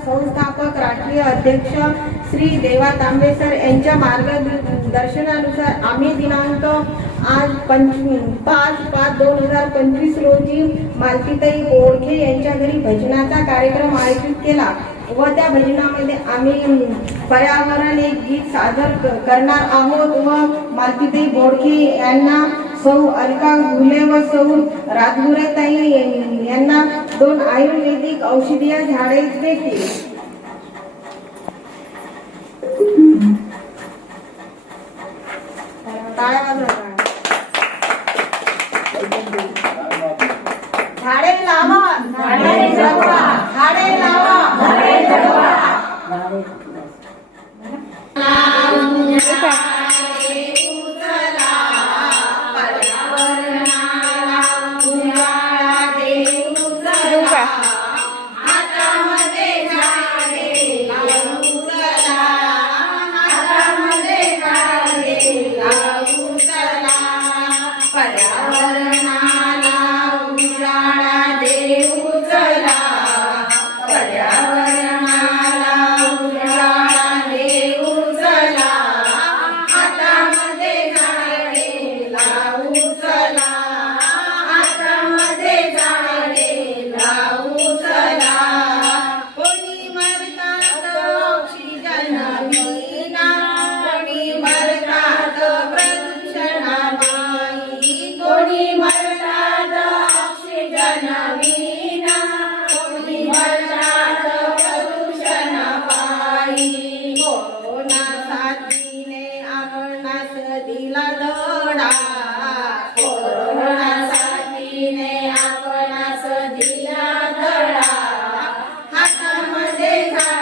संस्थापक राष्ट्रीय अध्यक्ष श्री देवा तांबेसर यांच्या मार्गदर्शनानुसार आम्ही दिनांक आज पंचवीस पाच पाच दोन हजार पंचवीस रोजी मालतीताई बोडखे यांच्या घरी भजनाचा कार्यक्रम आयोजित केला व त्या भजनामध्ये आम्ही पर्यावरण एक गीत सादर करणार आहोत व मालतीताई बोडखे यांना सौ अलका घुले व सौ राजगुरेताई यांना दोन आयुर्वेदिक औषधीय झाडे देतील झाडे झाडे झाडे लावा. झाडे जगवा. कोरोना आपणास दिला तळा हातामध्ये झाला